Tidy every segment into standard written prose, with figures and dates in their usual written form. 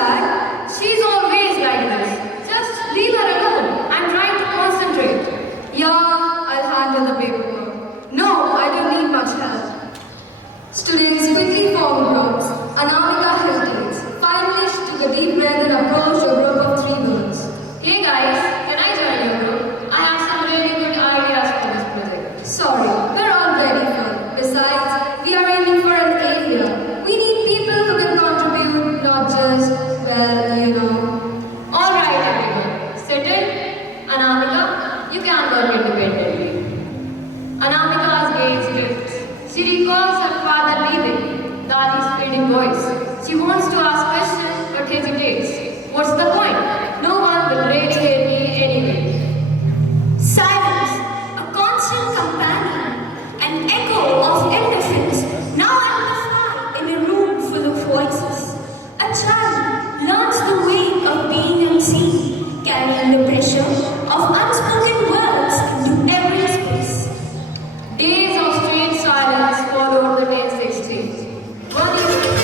sad. She's always like this. Just leave her alone. I'm trying to concentrate. Yeah, I'll handle the paperwork. No, I don't need much help. Students quickly formed groups. Anamika hesitates. Finally, she took a deep breath and approached a group of 3 girls. Hey guys, can I join your group? I have some really good ideas for this project. Sorry, we're all very fun. Besides, we are aiming for an A here. We need people who can contribute, not just, well, you know. Alright everyone, settled? Anamika, you can work independently. Anamika's gaze drifts. She recalls her father leaving, Dadi's pleading voice. She wants to ask questions but hesitates. What's the point? No one will really hear me anyway. Silence, a constant companion, an echo of indifference. Now I'm the fly in a room full of voices. A child learns the weight of being unseen, carrying the pressure of unspoken words into every space. Days of strange silence followed the tense exchange. One evening,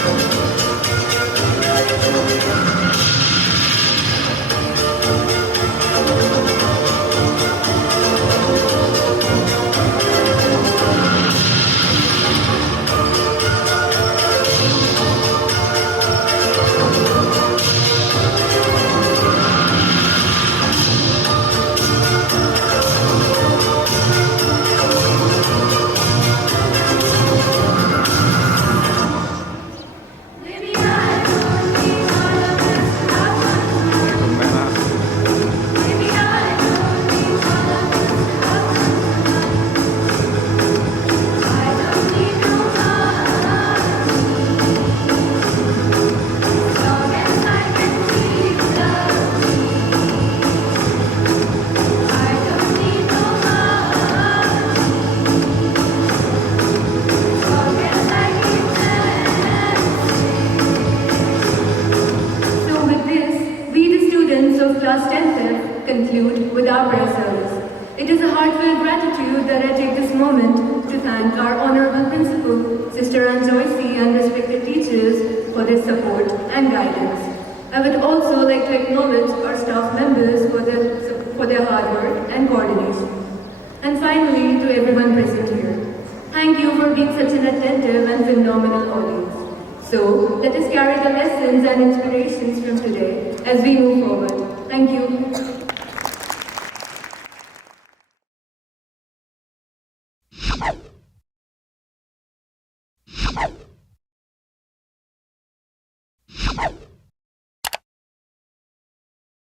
So with this, we the students of class 10th conclude with our prayer service. It is a heartfelt gratitude that I take this moment to thank our Honorable Principal, Sister Ann Joycey, and respected teachers for their support and guidance. I would also like to acknowledge our staff members for their hard work and coordination. And finally, to everyone present here, thank you for being such an attentive and phenomenal audience. So, let us carry the lessons and inspirations from today as we move forward. Thank you.